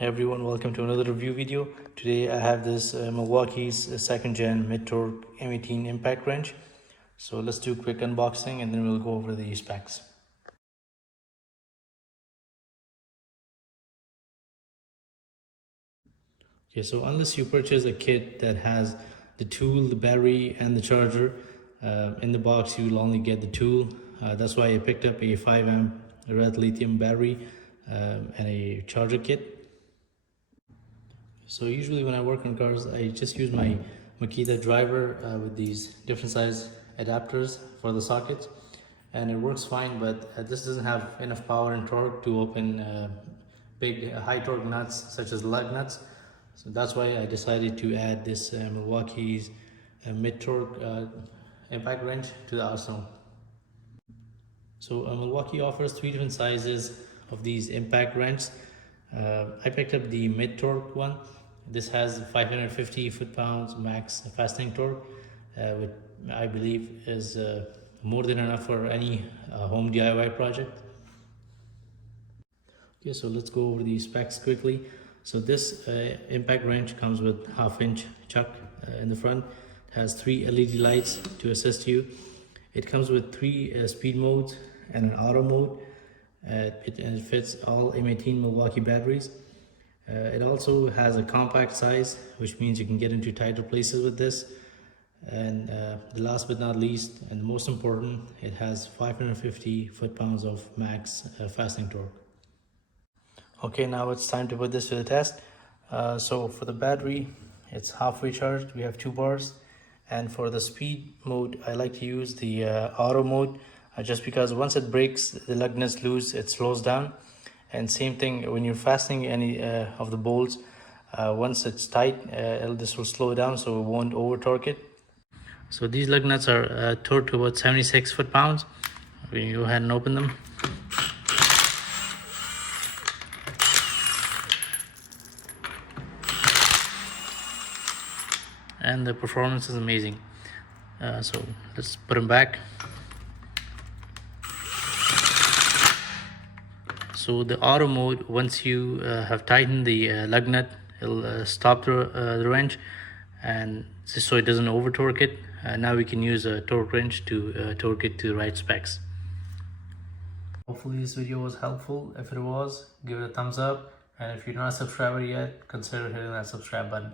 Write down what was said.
Hey everyone, welcome to another review video. Today I have this Milwaukee's 2nd gen mid torque M18 impact wrench. So let's do a quick unboxing and then we'll go over the specs. Okay, so unless you purchase a kit that has the tool, the battery and the charger, in the box you will only get the tool. That's why I picked up a 5 amp red lithium battery and a charger kit. So usually when I work on cars, I just use my Makita driver with these different size adapters for the sockets, and it works fine, but this doesn't have enough power and torque to open big high torque nuts such as lug nuts. So that's why I decided to add this Milwaukee's mid torque impact wrench to the arsenal. So Milwaukee offers 3 different sizes of these impact wrenches. I picked up the mid torque one. This has 550 foot-pounds max fastening torque, which I believe is more than enough for any home DIY project. Okay, so let's go over the specs quickly. So this impact wrench comes with 1/2 inch chuck in the front. It has 3 LED lights to assist you. It comes with 3 speed modes and an auto mode. It fits all M18 Milwaukee batteries. It also has a compact size, which means you can get into tighter places with this. And the last but not least, and the most important, it has 550 foot-pounds of max fastening torque. Okay, now it's time to put this to the test. So for the battery, it's halfway charged. We have 2 bars. And for the speed mode, I like to use the auto mode, just because once it breaks, the lug nuts loose, it slows down. And same thing when you're fastening any of the bolts, once it's tight, this will slow down so it won't over torque it. So these lug nuts are torqued to about 76 foot-pounds. We can go ahead and open them. And the performance is amazing. So let's put them back. So the auto mode, once you have tightened the lug nut, it'll stop the wrench, and just so it doesn't over torque it. Now we can use a torque wrench to torque it to the right specs. Hopefully this video was helpful. If it was, give it a thumbs up, and if you're not a subscriber yet, consider hitting that subscribe button.